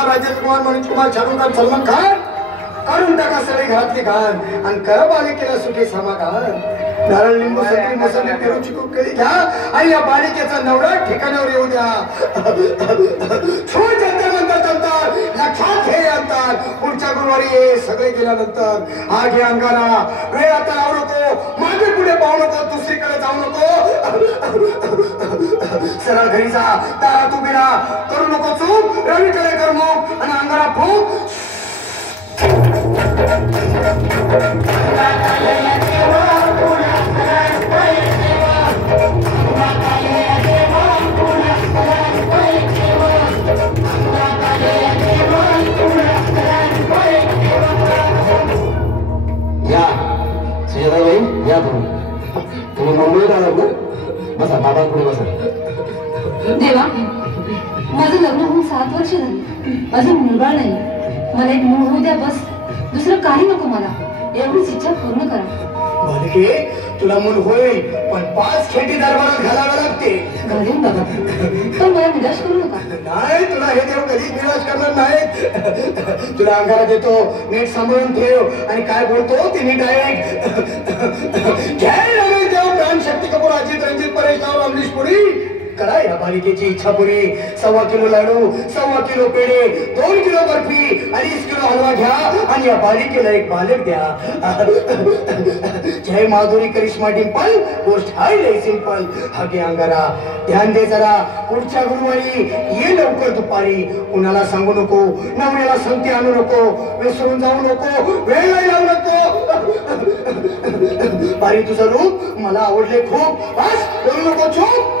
कुमार राजेंद्र कुमार मनोज कुमार शाहरुख खान सलमान खान काढून टाका सगळे घरातले घाण आणि करा बालिकेला सुखे समाधान नारळ लिंबू संत्री मोसंबी पेरू चिकू केळी घ्या आणि या बालिकेचा नवरा ठिकाणावर येऊ द्या छोट नंतर लक्षात घे अंतर पुढच्या गुरुवारी हे सगळे गेल्यानंतर हा घे अंगारा वेळ आता लावू नको मागे पुढे पाहू नको दुसरीकडे जाऊ नको सरळ घरी जा दारात उभी राहा करू नको चूक रवीकडे कर मुख आणि अंगारा फूक या सुजाताबाई या तुम्ही मुंबईत आलात ना बसा बाबा पुढे बसा देवा माझं लग्न होऊन 7 वर्ष झाली अजून मुलगा नाही मला एक मूल होऊ द्या बस दुसरं काही नको मला एवढीच इच्छा पूर्ण करा बालिके तुला मूल होईल पण 5 खेटी दरबारात घालावे लागते घालीन बाबा पण मला निराश करू नका नाही तुला हे देव कधीच निराश करणार नाहीत तुला अंगारा देतो नीट सांभाळून ठेव आणि काय बोलतो ते नीट ऐक जय रमेश देव प्राण शक्ती कपूर अजित रंजित परेश राव अमरीश पुरी करा या बालिकेची इच्छा पुरी 1.25 किलो लाडू 1.25 किलो पेढे 2 किलो बर्फी 2.5 किलो हलवा घ्या आणि या बालिकेला एक बालक द्या जय माधुरी करिश्मा डिंपल गोष्ट हाय लय सिंपल हागे अंगारा ध्यान दे जरा पुढच्या गुरुवारी ये लवकर दुपारी कुणाला सांगू नको नवऱ्याला संगती आणू नको विसरून जाऊ नको वेळ लावू नको बारी तुझं रूप मला आवडले खूप बस बोलू नको चूप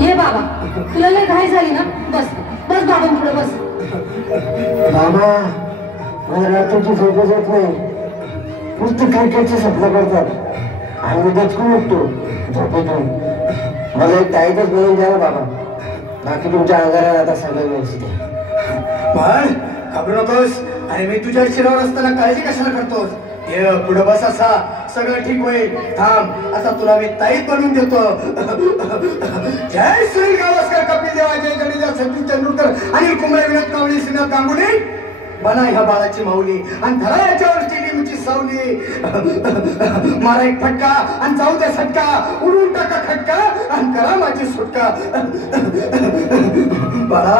ये बाबा तुला लय घाई झाली ना बस बस बाबा पुढे बस बाबा मला रात्रीची झोपच येत नाही नुसतं क्रिकेटचे स्वप्न करतात आणि मी दचकून उठतो झोपेतून मला एक ताईतच बनवून द्या ना बाबा बाकी तुमच्या अंगारा आता सगळं व्यवस्थित आहे पण घाबरू नकोस अरे मी तुझ्या शिरावर असताना काळजी कशाला करतोस ये पुढे बस असा सगळं ठीक होईल थांब आता तुला मी ताईत बनवून देतो जय सुनील गावस्कर कपिल देव जय जडेजा सचिन तेंडुलकर अनिल कुंबळे विनोद कांबळे श्रीनाथ गांगुली बना ह्या बाळाची माऊली आणि धरा याच्यावर स्टेडियमची सावली मारा एक फटका आणि जाऊ द्या सटका उडून टाका खटका आणि करा माझी सुटका बाळा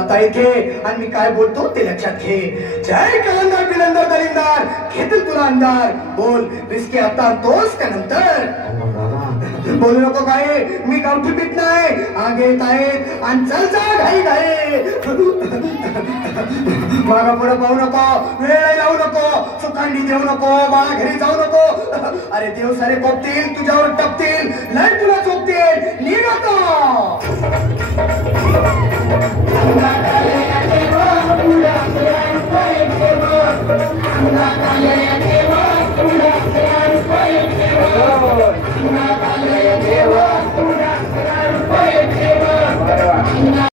आता इथे आणि मी काय बोलतो ते लक्षात घे जय कलंदर बिलंदर दलिंदर घेतील तुला अंधार बोल रिस्की आता तोच का नंतर बोलू नको काय मी गावठी पीत नाही आगे येत आहेत आणि चल जा घाई घाई मागा पुढे पाहू नको वेळ लावू नको चुकांडी देऊ नको बाळा घरी जाऊ नको अरे देव सारे कोपतील तुझ्यावर टपतील लय तुला चोपतील निघतो